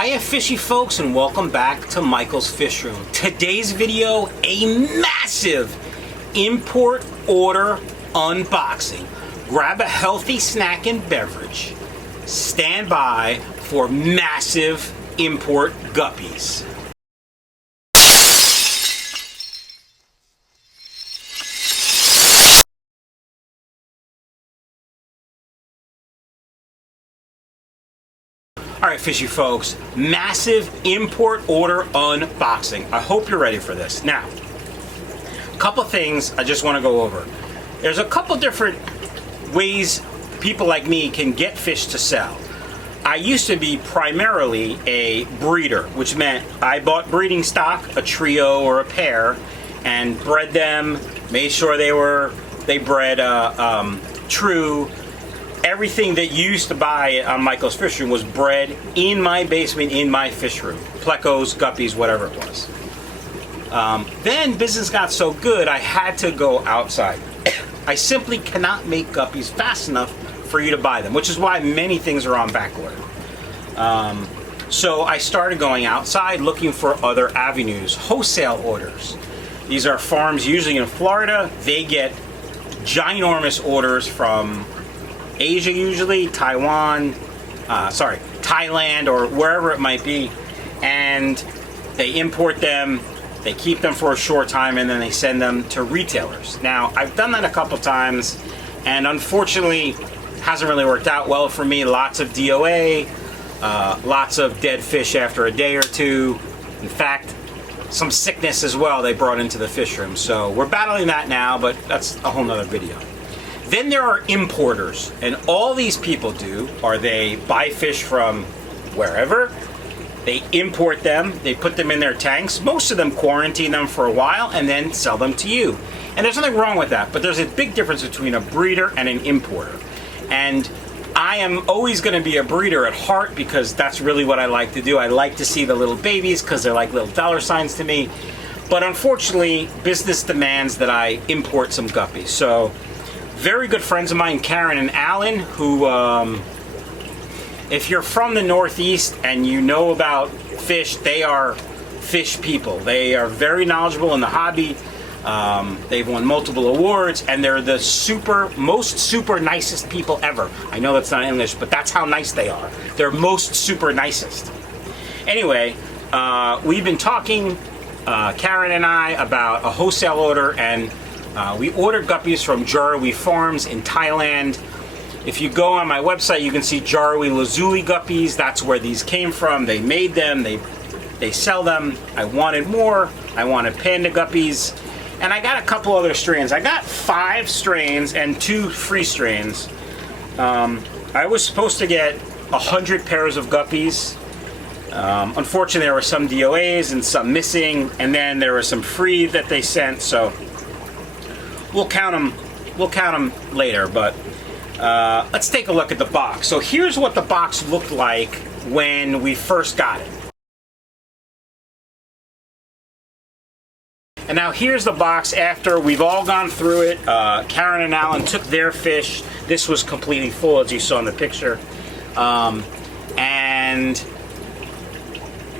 Hiya fishy folks, and welcome back to Michael's Fish Room. Today's video, a massive import order unboxing. Grab a healthy snack and beverage. Stand by for massive import guppies. Alright fishy folks, massive import order unboxing. I hope you're ready for this. Now, a couple things I just want to go over. There's a couple different ways people like me can get fish to sell. I used to be primarily a breeder, which meant I bought breeding stock, a trio or a pair, and bred them, made sure they bred true. Everything that you used to buy on Michael's Fish Room was bred in my basement, in my fish room. Plecos, guppies, whatever it was. Then business got so good, I had to go outside. I simply cannot make guppies fast enough for you to buy them, which is why many things are on back order. So I started going outside looking for other avenues, wholesale orders. These are farms usually in Florida. They get ginormous orders from Asia usually, Thailand or wherever it might be, and they import them, they keep them for a short time, and then they send them to retailers. Now, I've done that a couple times, and unfortunately, hasn't really worked out well for me. Lots of DOA, lots of dead fish after a day or two. In fact, some sickness as well they brought into the fish room. So we're battling that now, but that's a whole nother video. Then there are importers, and all these people do are they buy fish from wherever, they import them, they put them in their tanks, most of them quarantine them for a while, and then sell them to you. And there's nothing wrong with that, but there's a big difference between a breeder and an importer. And I am always going to be a breeder at heart because that's really what I like to do. I like to see the little babies because they're like little dollar signs to me. But unfortunately, business demands that I import some guppies. So very good friends of mine, Karen and Alan, who, if you're from the Northeast and you know about fish, they are fish people. They are very knowledgeable in the hobby. They've won multiple awards, and they're the most super nicest people ever. I know that's not English, but that's how nice they are. They're most super nicest. Anyway, we've been talking, Karen and I, about a wholesale order, and we ordered guppies from Jarawee farms in Thailand. If you go on my website, you can see Lee Lazuli Guppies. That's where these came from. They made them, they sell them. I wanted more. I wanted Panda Guppies. And I got a couple other strains. I got 5 strains and 2 free strains. I was supposed to get 100 pairs of guppies. Unfortunately, there were some DOAs and some missing, and then there were some free that they sent, so we'll count them later, but let's take a look at the box. So here's what the box looked like when we first got it. And now here's the box after we've all gone through it. Karen and Alan took their fish. This was completely full, as you saw in the picture. And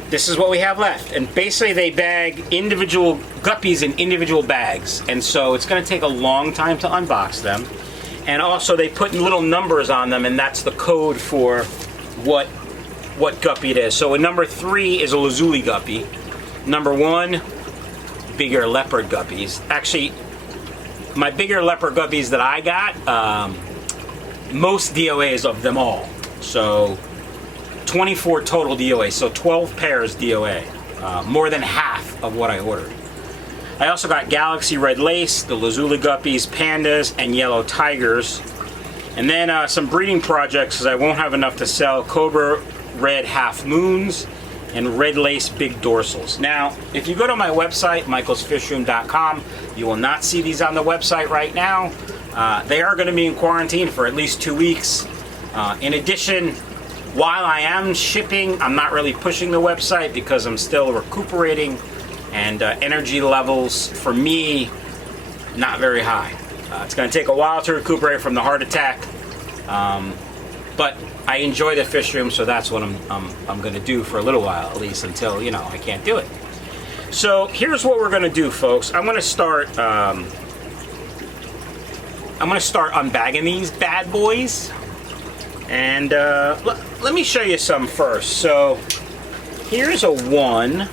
this is what we have left. And basically they bag individual guppies in individual bags. And so it's going to take a long time to unbox them. And also they put little numbers on them, and that's the code for what guppy it is. So a number 3 is a Lazuli guppy. Number 1, bigger leopard guppies. Actually, my bigger leopard guppies that I got, most DOAs of them all. So 24 total DOAs, so 12 pairs DOA. More than half of what I ordered. I also got Galaxy Red Lace, the Lazuli Guppies, Pandas, and Yellow Tigers. And then some breeding projects, because I won't have enough to sell, Cobra Red Half Moons, and Red Lace Big Dorsals. Now, if you go to my website, michaelsfishroom.com, you will not see these on the website right now. They are going to be in quarantine for at least 2 weeks. In addition, while I am shipping, I'm not really pushing the website because I'm still recuperating, and energy levels for me, not very high. It's going to take a while to recuperate from the heart attack. But I enjoy the fish room, so that's what I'm going to do for a little while, at least until, you know, I can't do it. So here's what we're going to do, folks. I'm going to start unbagging these bad boys. And let me show you some first. So here's a one.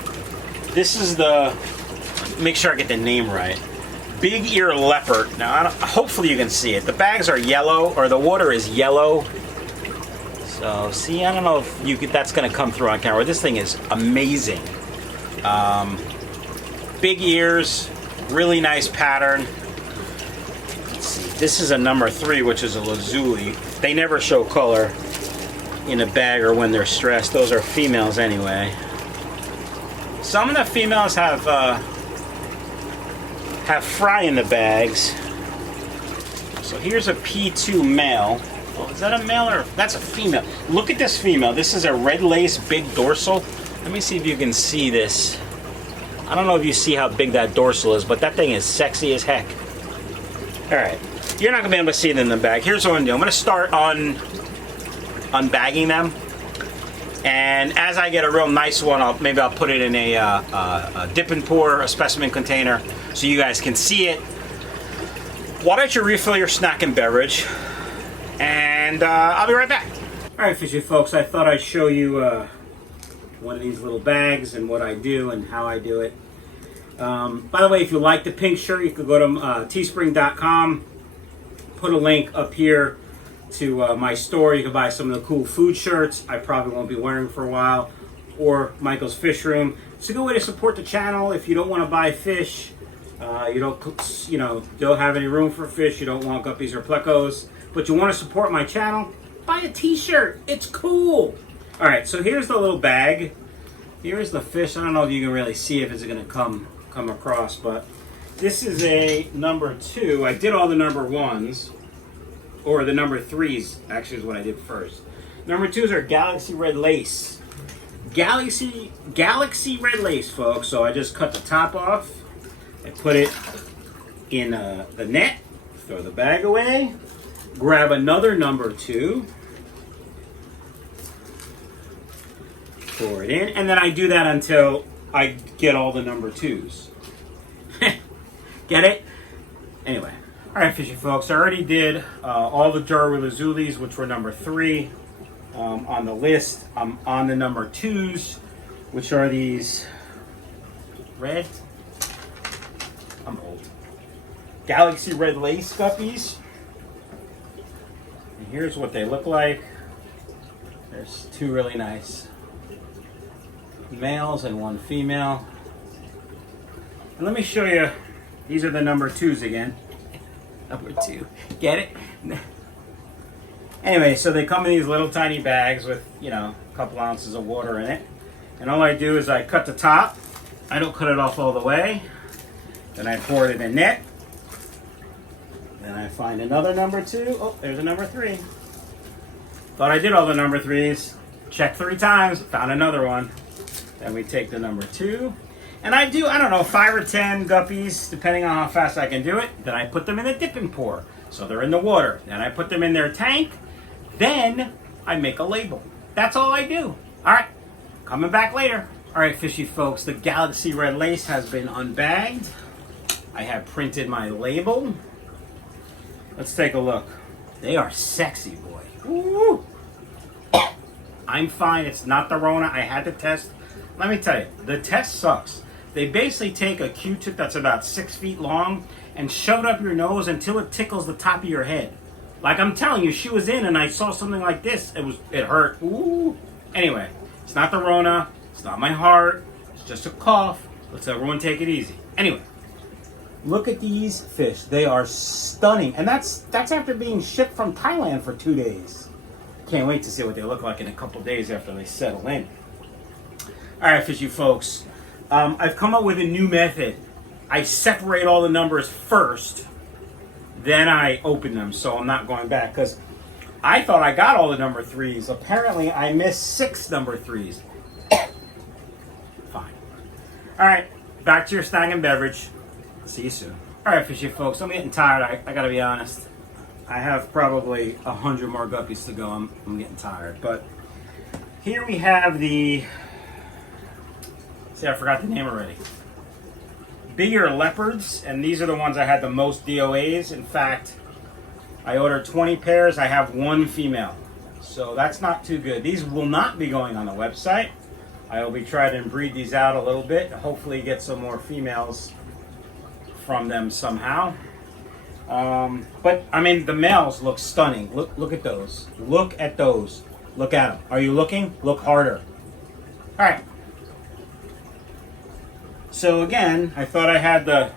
This is the, make sure I get the name right. Big ear leopard. Now, hopefully you can see it. The bags are yellow, or the water is yellow. So, see, I don't know if that's going to come through on camera. This thing is amazing. Big ears, really nice pattern. Let's see. This is a number 3, which is a Lazuli. They never show color in a bag or when they're stressed. Those are females anyway. Some of the females have fry in the bags. So here's a P2 male. Oh, is that a male or that's a female? Look at this female. This is a red lace big dorsal. Let me see if you can see this. I don't know if you see how big that dorsal is, but that thing is sexy as heck. All right, you're not gonna be able to see it in the bag. Here's what I'm gonna do. I'm gonna start on unbagging them, and as I get a real nice one, maybe I'll put it in a dip and pour, a specimen container, so you guys can see it. Why don't you refill your snack and beverage, and I'll be right back. All right, fishy folks, I thought I'd show you one of these little bags and what I do and how I do it. By the way, if you like the pink shirt, you could go to teespring.com, put a link up here to my store. You can buy some of the cool food shirts I probably won't be wearing for a while, or Michael's Fish Room. It's a good way to support the channel if you don't want to buy fish. You don't have any room for fish, you don't want guppies or plecos, but you want to support my channel, buy a t-shirt. It's cool. All right, so here's the little bag. Here's the fish. I don't know if you can really see if it's going to come across, but this is a number 2. I did all the number 1s, or the number 3s, actually is what I did first. Number 2s are Galaxy Red Lace. Galaxy Red Lace, folks. So I just cut the top off. I put it in the net, throw the bag away, grab another number 2, pour it in, and then I do that until I get all the number 2s. Get it? Anyway. Alright, fishy folks, I already did all the Jarawee Lazulis, which were number 3 on the list. I'm on the number 2s, which are these red, I'm old, Galaxy Red Lace Guppies. And here's what they look like. There's 2 really nice males and 1 female. And let me show you, these are the number 2s again. Number 2. Get it? Anyway, so they come in these little tiny bags with, you know, a couple ounces of water in it. And all I do is I cut the top. I don't cut it off all the way. Then I pour it in a net. Then I find another number 2. Oh, there's a number 3. Thought I did all the number 3s. Checked 3 times. Found another one. Then we take the number 2. And I do, I don't know, 5 or 10 guppies, depending on how fast I can do it. Then I put them in the dip and pour. So they're in the water. Then I put them in their tank. Then I make a label. That's all I do. All right, coming back later. All right, fishy folks, the Galaxy Red Lace has been unbagged. I have printed my label. Let's take a look. They are sexy, boy. Ooh. I'm fine. It's not the Rona. I had to test. Let me tell you, the test sucks. They basically take a Q-tip that's about 6 feet long and shove it up your nose until it tickles the top of your head. Like I'm telling you, she was in and I saw something like this. It hurt. Ooh. Anyway, it's not the Rona. It's not my heart. It's just a cough. Let's everyone take it easy. Anyway, look at these fish. They are stunning. And that's after being shipped from Thailand for 2 days. Can't wait to see what they look like in a couple days after they settle in. All right, fishy folks. I've come up with a new method. I separate all the numbers first, then I open them, so I'm not going back, because I thought I got all the number 3s. Apparently, I missed 6 number 3s. Fine. All right, back to your snack and beverage. See you soon. All right, fishy folks, I'm getting tired. I got to be honest. I have probably 100 more guppies to go. I'm getting tired. But here we have the, see, I forgot the name already. Bigger leopards, and these are the ones I had the most DOAs. In fact, I ordered 20 pairs. I have one female. So that's not too good. These will not be going on the website. I will be trying to breed these out a little bit. Hopefully get some more females from them somehow. But I mean, the males look stunning. Look at those. Look at those. Look at them. Are you looking? Look harder. All right. So again, I thought I had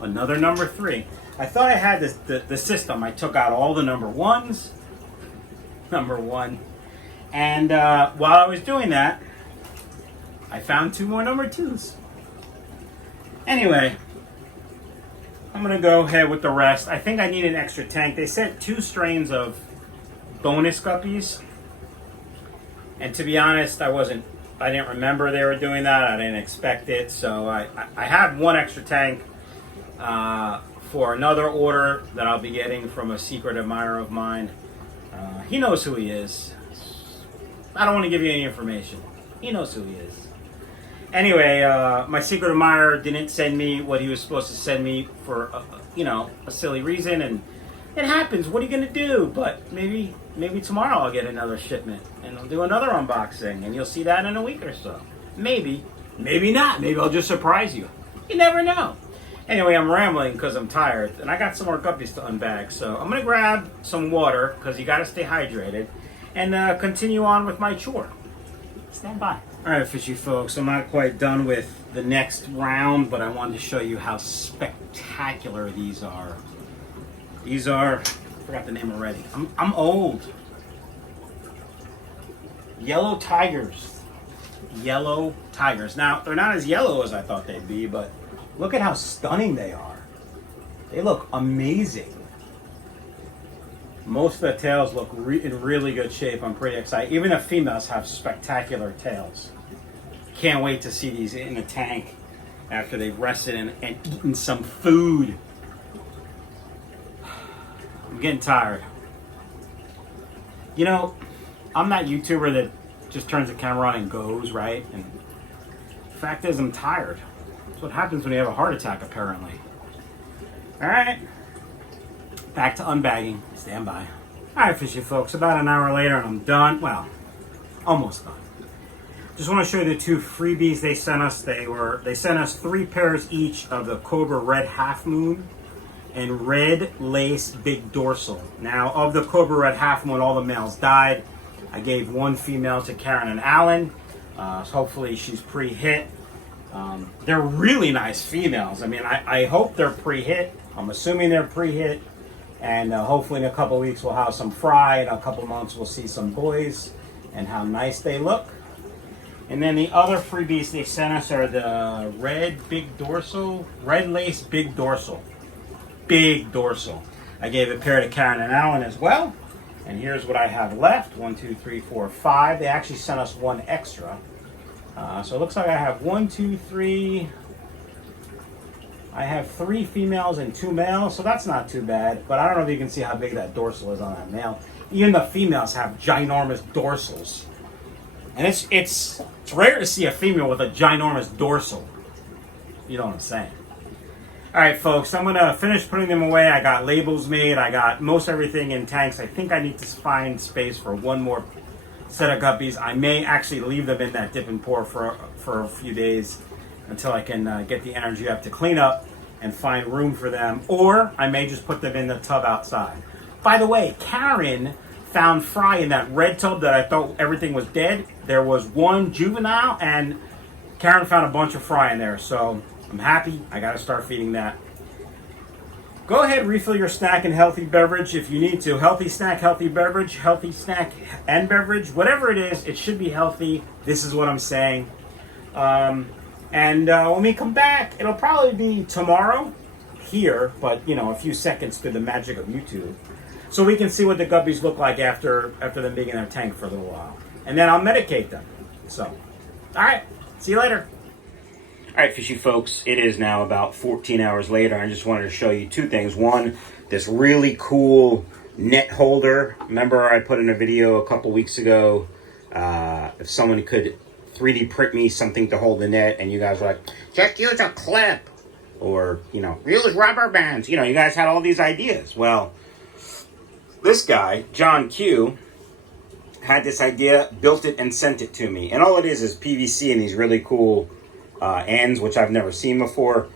another number 3. I thought I had the system. I took out all the number 1s. Number 1. And while I was doing that, I found 2 more number 2s. Anyway, I'm going to go ahead with the rest. I think I need an extra tank. They sent 2 strains of bonus guppies. And to be honest, I didn't remember they were doing that. I didn't expect it. So I have 1 extra tank for another order that I'll be getting from a secret admirer of mine. He knows who he is. I don't want to give you any information. He knows who he is. Anyway, my secret admirer didn't send me what he was supposed to send me for, a silly reason, and it happens. What are you gonna do? But maybe tomorrow I'll get another shipment, and I'll do another unboxing, and you'll see that in a week or so. Maybe not. Maybe I'll just surprise you. You never know. Anyway, I'm rambling because I'm tired, and I got some more guppies to unbag, so I'm gonna grab some water because you gotta stay hydrated, and continue on with my chore. Stand by. All right, fishy folks, I'm not quite done with the next round, but I wanted to show you how spectacular these are. These are, I forgot the name already. I'm old. Yellow tigers. Yellow tigers. Now, they're not as yellow as I thought they'd be, but look at how stunning they are. They look amazing. Most of the tails look in really good shape. I'm pretty excited. Even the females have spectacular tails. Can't wait to see these in the tank after they've rested and eaten some food. I'm getting tired. You know, I'm that YouTuber that just turns the camera on and goes, right? And the fact is, I'm tired. That's what happens when you have a heart attack, apparently. All right. Back to unbagging. Stand by. All right, fishy folks. About an hour later, and I'm done. Well, almost done. Just want to show you the 2 freebies they sent us. They sent us 3 pairs each of the Cobra Red Half Moon and Red Lace Big Dorsal. Now, of the Cobra Red Half Moon, all the males died. I gave 1 female to Karen and Alan. So hopefully she's pre-hit. They're really nice females. I mean, I hope they're pre-hit. I'm assuming they're pre-hit. And hopefully in a couple weeks we'll have some fry. In a couple months we'll see some boys and how nice they look. And then the other freebies they sent us are the Red Lace Big Dorsal. Big Dorsal. I gave a pair to Karen and Alan as well. And here's what I have left. 1, 2, 3, 4, 5. They actually sent us 1 extra. So it looks like I have 1, 2, 3. I have 3 females and 2 males, so that's not too bad. But I don't know if you can see how big that dorsal is on that male. Even the females have ginormous dorsals. And it's rare to see a female with a ginormous dorsal. You know what I'm saying? All right, folks, I'm going to finish putting them away. I got labels made. I got most everything in tanks. I think I need to find space for 1 more set of guppies. I may actually leave them in that dip and pour for a few days until I can get the energy up to clean up and find room for them. Or I may just put them in the tub outside. By the way, Karen found fry in that red tub that I thought everything was dead. There was 1 juvenile, and Karen found a bunch of fry in there. So I'm happy. I got to start feeding that. Go ahead, refill your snack and healthy beverage if you need to. Healthy snack and beverage. Whatever it is, it should be healthy. This is what I'm saying. And when we come back, it'll probably be tomorrow here, but a few seconds through the magic of YouTube. So we can see what the guppies look like after them being in their tank for a little while. And then I'll medicate them. So, all right, see you later. All right, fishy folks, it is now about 14 hours later. I just wanted to show you 2 things. One, this really cool net holder. Remember I put in a video a couple weeks ago, if someone could 3D print me something to hold the net, and you guys were like, just use a clip, or, you know, use rubber bands. You know, you guys had all these ideas. Well, this guy, John Q, had this idea, built it, and sent it to me. And all it is PVC and these really cool ends, which I've never seen before.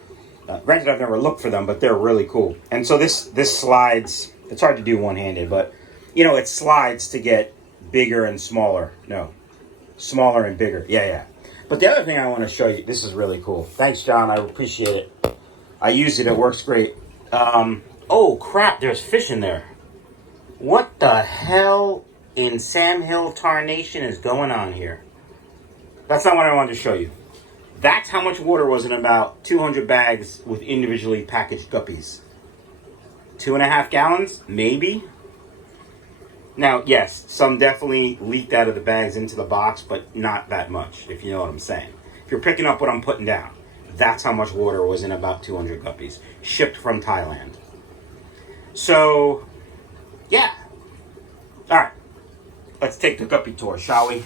Granted, I've never looked for them, but they're really cool. And so this slides. It's hard to do one-handed, but, you know, it slides to get bigger and smaller. No, smaller and bigger. Yeah. But the other thing I want to show you, this is really cool. Thanks, John. I appreciate it. I use it. It works great. Oh, crap. There's fish in there. What the hell in Sam Hill Tarnation is going on here? That's not what I wanted to show you. That's how much water was in about 200 bags with individually packaged guppies. 2.5 gallons? Maybe. Now, yes, some definitely leaked out of the bags into the box, but not that much, if you know what I'm saying. If you're picking up what I'm putting down, that's how much water was in about 200 guppies, shipped from Thailand. So, yeah. All right. Let's take the guppy tour, shall we?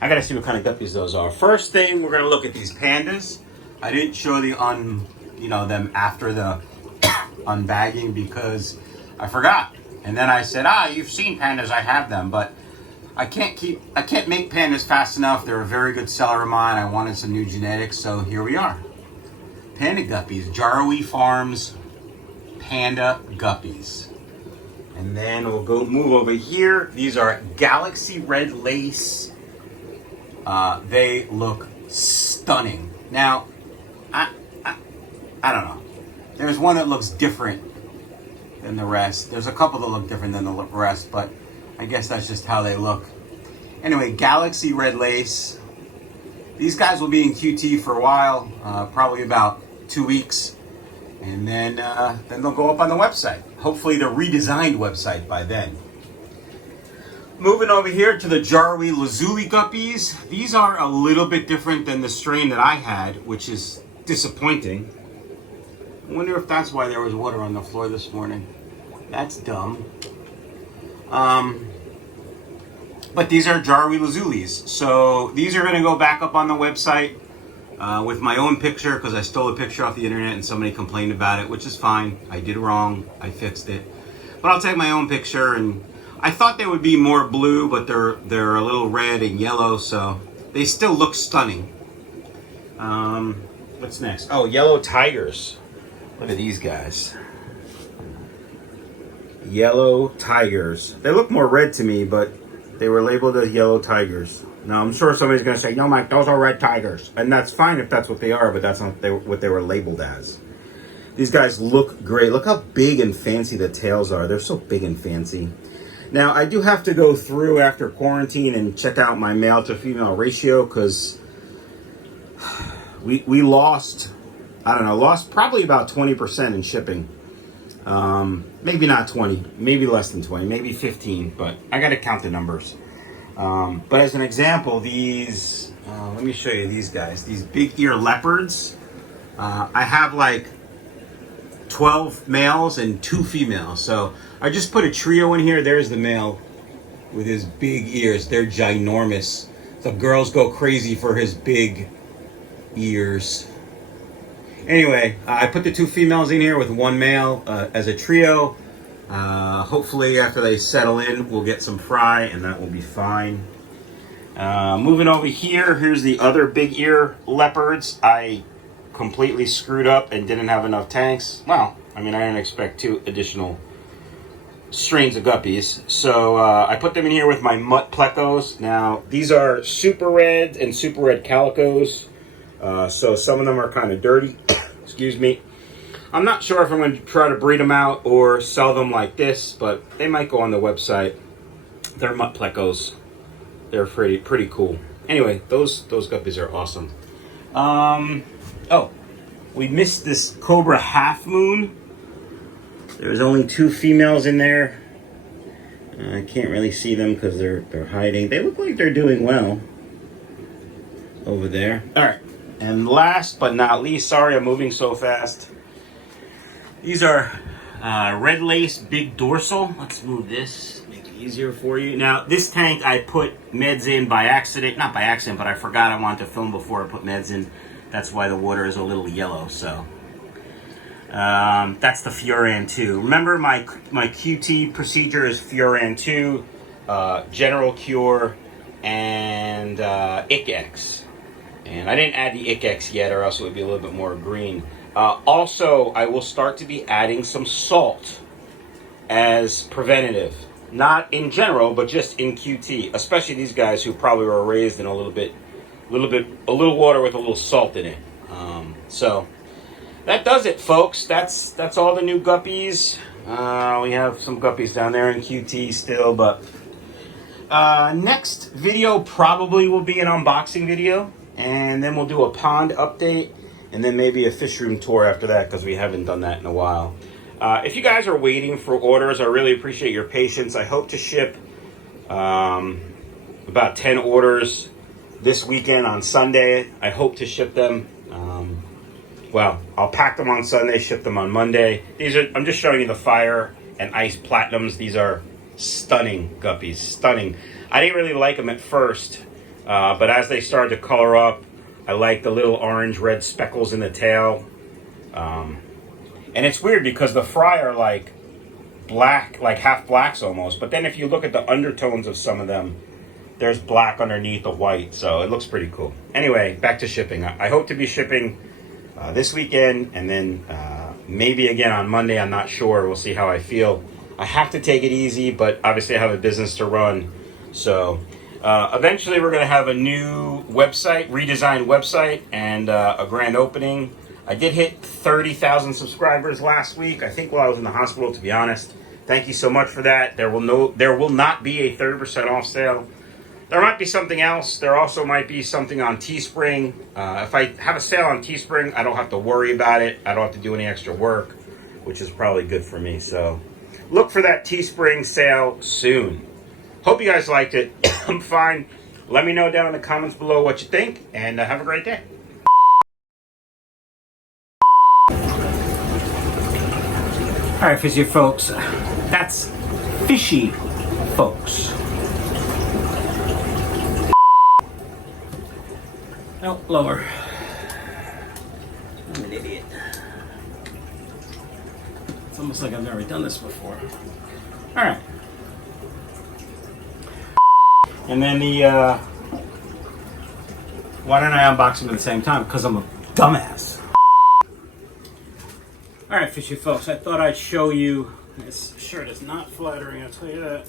I gotta see what kind of guppies those are. First thing, we're gonna look at these pandas. I didn't show them after the unbagging because I forgot. And then I said, you've seen pandas, I have them, but I can't make pandas fast enough. They're a very good seller of mine. I wanted some new genetics, so here we are. Panda Guppies, Jarawee Farms Panda Guppies. And then we'll move over here. These are Galaxy Red Lace. They look stunning. Now, I don't know. There's one that looks different than the rest. There's a couple that look different than the rest, but I guess that's just how they look. Anyway, Galaxy Red Lace. These guys will be in QT for a while, probably about 2 weeks, and then they'll go up on the website. Hopefully the redesigned website by then. Moving over here to the Lee Lazuli Guppies. These are a little bit different than the strain that I had, which is disappointing. I wonder if that's why there was water on the floor this morning. That's dumb. But these are Lee Lazulis. So these are going to go back up on the website with my own picture, because I stole a picture off the internet and somebody complained about it, which is fine. I did wrong. I fixed it. But I'll take my own picture, and I thought they would be more blue, but they're a little red and yellow, so they still look stunning. What's next? Oh, yellow tigers. Look at these guys. Yellow tigers. They look more red to me, but they were labeled as yellow tigers. Now, I'm sure somebody's going to say, no, Mike, those are red tigers. And that's fine if that's what they are, but that's not what they were labeled as. These guys look great. Look how big and fancy the tails are. They're so big and fancy. Now, I do have to go through after quarantine and check out my male to female ratio, because we lost, lost probably about 20% in shipping. Maybe not 20, maybe less than 20, maybe 15, but I got to count the numbers. But as an example, these, let me show you these guys, these big ear leopards. I have like 12 males and 2 females. So I just put a trio in here. There's the male with his big ears. They're ginormous. The girls go crazy for his big ears. Anyway, I put the 2 females in here with 1 male as a trio. Hopefully after they settle in, we'll get some fry and that will be fine. Moving over here, here's the other big ear leopards. I completely screwed up and didn't have enough tanks. Well, I didn't expect 2 additional strains of guppies. So I put them in here with my mutt plecos. Now, these are super red and super red calicos. So some of them are kind of dirty. Excuse me. I'm not sure if I'm going to try to breed them out or sell them like this, but they might go on the website. They're mutt plecos. They're pretty cool. Anyway, those guppies are awesome. Oh, we missed this Cobra half moon. There's only 2 females in there. I can't really see them because they're hiding. They look like they're doing well over there. All right, and last but not least, sorry I'm moving so fast. These are Red Lace Big Dorsal. Let's move this, make it easier for you. Now, this tank I put meds in by accident. Not by accident, but I forgot I wanted to film before I put meds in. That's why the water is a little yellow, so. That's the Furan 2. Remember, my QT procedure is Furan 2, General Cure, and ICX. And I didn't add the ICX yet, or else it would be a little bit more green. Also, I will start to be adding some salt as preventative. Not in general, but just in QT. Especially these guys who probably were raised in a little water with a little salt in it. So that does it, folks. That's all the new guppies. We have some guppies down there in QT still, but next video probably will be an unboxing video, and then we'll do a pond update, and then maybe a fish room tour after that, because we haven't done that in a while. If you guys are waiting for orders, I really appreciate your patience. I hope to ship about 10 orders this weekend on Sunday. I hope to ship them. Well, I'll pack them on Sunday, ship them on Monday. I'm just showing you the Fire and Ice Platinums. These are stunning guppies, stunning. I didn't really like them at first, but as they started to color up, I like the little orange-red speckles in the tail. And it's weird because the fry are like black, like half blacks almost. But then if you look at the undertones of some of them, there's black underneath the white. So it looks pretty cool. Anyway, back to shipping. I hope to be shipping this weekend, and then maybe again on Monday. I'm not sure. We'll see how I feel. I have to take it easy, but obviously I have a business to run. So eventually we're going to have a new website, redesigned website, and a grand opening. I did hit 30,000 subscribers last week, I think, while I was in the hospital, to be honest. Thank you so much for that. There will not be a 30% off sale. There might be something else. There also might be something on Teespring. If I have a sale on Teespring, I don't have to worry about it. I don't have to do any extra work, which is probably good for me. So look for that Teespring sale soon. Hope you guys liked it. I'm fine. Let me know down in the comments below what you think, and have a great day. All right, fishy folks. That's fishy folks. No, lower. I'm an idiot. It's almost like I've never done this before. All right. And then why don't I unbox them at the same time? Because I'm a dumbass. All right, fishy folks, I thought I'd show you. This shirt is not flattering, I'll tell you that.